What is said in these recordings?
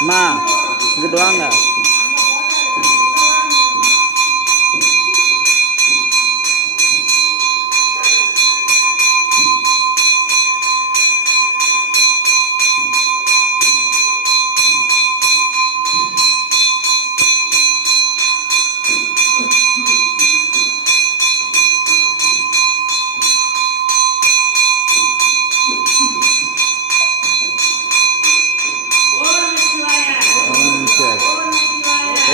Ma, gitu doang gak?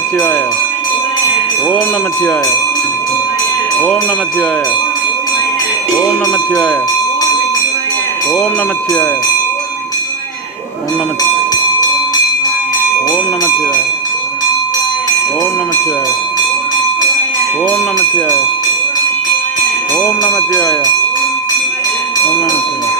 நமச்சிவாய. ஓம் நமச்சிவாய. ஓம் நமச்சிவாய. ஓம் நமச்சிவாய. ஓம் நமச்சிவாய. ஓம் நம ஓம் நமச்சிவாய. ஓம் நமச்சிவாய. ஓம் நமச்சிவாய. ஓம் நமச்சிவாய. ஓம் நமச்சிவாய.